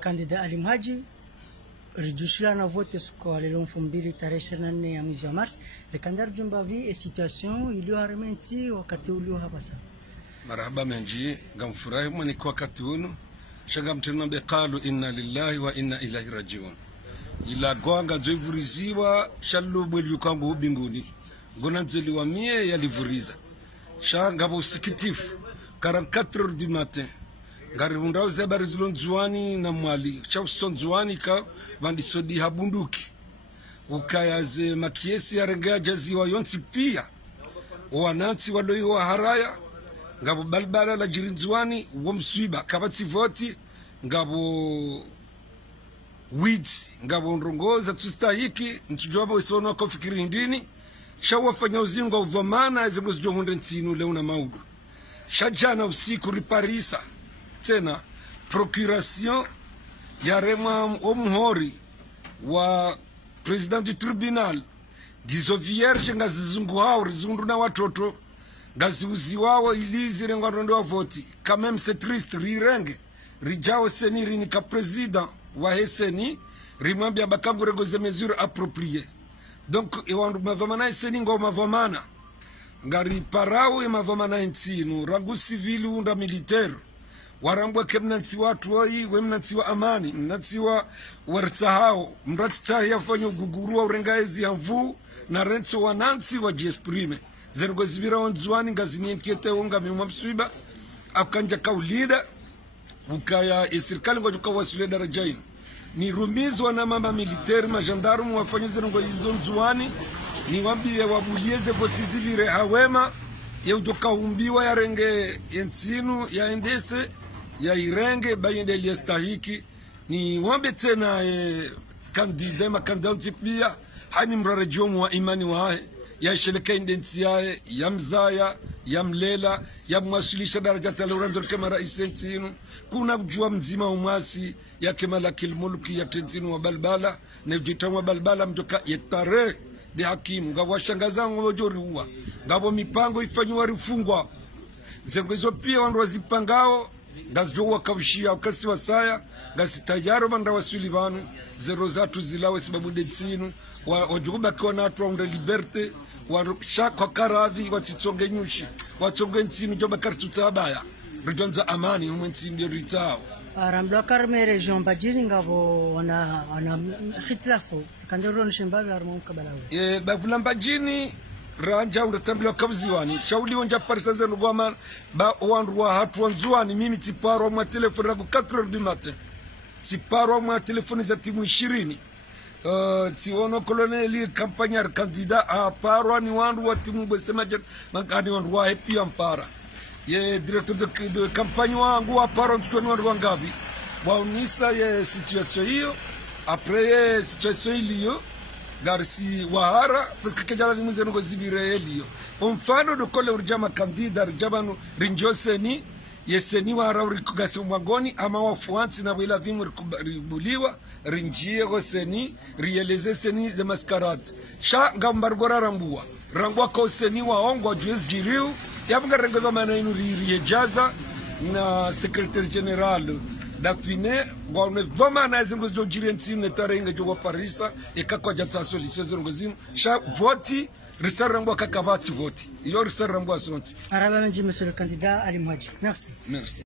candidat Ali Mhaji redushira na vote kwa lelo 2024 ya mwezi wa Mars. Le candidat Jumbavi et situation iliyoharmenti wakati ulio hapa sasa. Marhaba menji ngamfurahi mwani kwa wakati uno shanga mteno qalu inna lillahi wa inna ilaihi rajiun. Ila gwanga zoivuriziwa shallo bweli kwangu binguni ngona nzeliwa mie yalivuriza shanga usikitifu 44h du matin ngari undao zebari zilonzuani na mwali chausonzuani ka vandisodi habunduki ukayaze makiesi ya rengea jaziwa yonsi pia wanansi waloi wa haraya ngabo balbala la jirinzuani womswiba kabati voti ngabo weeds ngabo ndrongoza tustahiki ntujwaba usiona kwa fikiri ndini shawafanya uzingo uvomana ezingo zijohunde ntinu leuna maudu shajana usiku riparisa tena procuration ya rema omhori wa president du tribunal gizo vierge ngazizungu hao rizungu na watoto ngaziuzi wao ilizi rengondo wa voti quand même c'est triste rirenge rijao seni ni ka president wa heseni rimwambia bakangu regoze mesures appropriées donc ewandu mavomana seni ngo mavomana ngari parao e mavomana ntinu rangu civil unda militaire warambwa kemnanti watu woi wemnanti wa amani mnanti wa wartsahao mratsta yafanya gugurua urengaezi ya mvu na rentso wananti wa jiesprime zergo zibira onzwani ngazininkete unga mimwa mswiba akanja kaulida ukaya serikali ngojuka wasule darajaini ni rumizwa na mama militaire majandarumu wafanya zergo hizo nzwani ni wambie wabulieze votizibire hawema ya ujoka umbiwa ya renge yentinu ya endese ya irenge bayende liyestahiki ni wambe tena kandida makandauti pia hani mrarejomu wa imani wae ya sheleka indensi yae ya mzaya ya mlela ya mwasilisha daraja taluranzor kemara isentinu kuna kujua mzima umasi ya kemala kilmuluki ya tentinu wa balbala na ujitamu wa balbala mjoka yetare de hakimu ngawashangazangu wajori uwa ngabo mipango ifanywa rifungwa nzengezo pia wandu wazipangao ngazijo wakavishia wakasi wasaya ngasitajaro manda wasuli vanu zero zatu zilawe sababu detsinu wajukuba kwa natu waunde liberte kwa karadhi watitsonge nyushi watsonge ntinu joba kartuta abaya rijonza amani umwentinu ndio ritao Rambla karme region bajini ngabo wana khitlafu kandero nshimbavi armo kabalawe bavulambajini ranja undatambila kabziwani shauli onja parisa zenu goma ba wandu wa hatu wanzuani mimi tiparo mwa telefoni ragu 4h du matin tiparo mwa telefoni za timu 20 tiono koloneli kampanyar kandida a paro ni wandu wa timu besema magani wandu wa happy ampara ye directeur de campagne wangu wa paro ntoni wandu wangavi waunisa ye situation hiyo après situation iliyo garsi wahara parce que jala dimuze ngo zibire eliyo mfano do kole urjama kandida rjabanu rinjoseni yeseni wahara urikugasi mwangoni ama wafuansi na bila dhimu ribuliwa rinjie goseni rieleze seni ze maskarate sha ngambargora rangwa ko seni waongo juez jiriu yabanga rengoza mana inu riyejaza na secrétaire général dafine ngone voma na zingo zo jirenti ne tarenga jo parisa ekakwa jatsa solution zingo zim sha voti risarangwa kakabati voti yo risarangwa sonti araba menji monsieur le candidat Ali Mhaji merci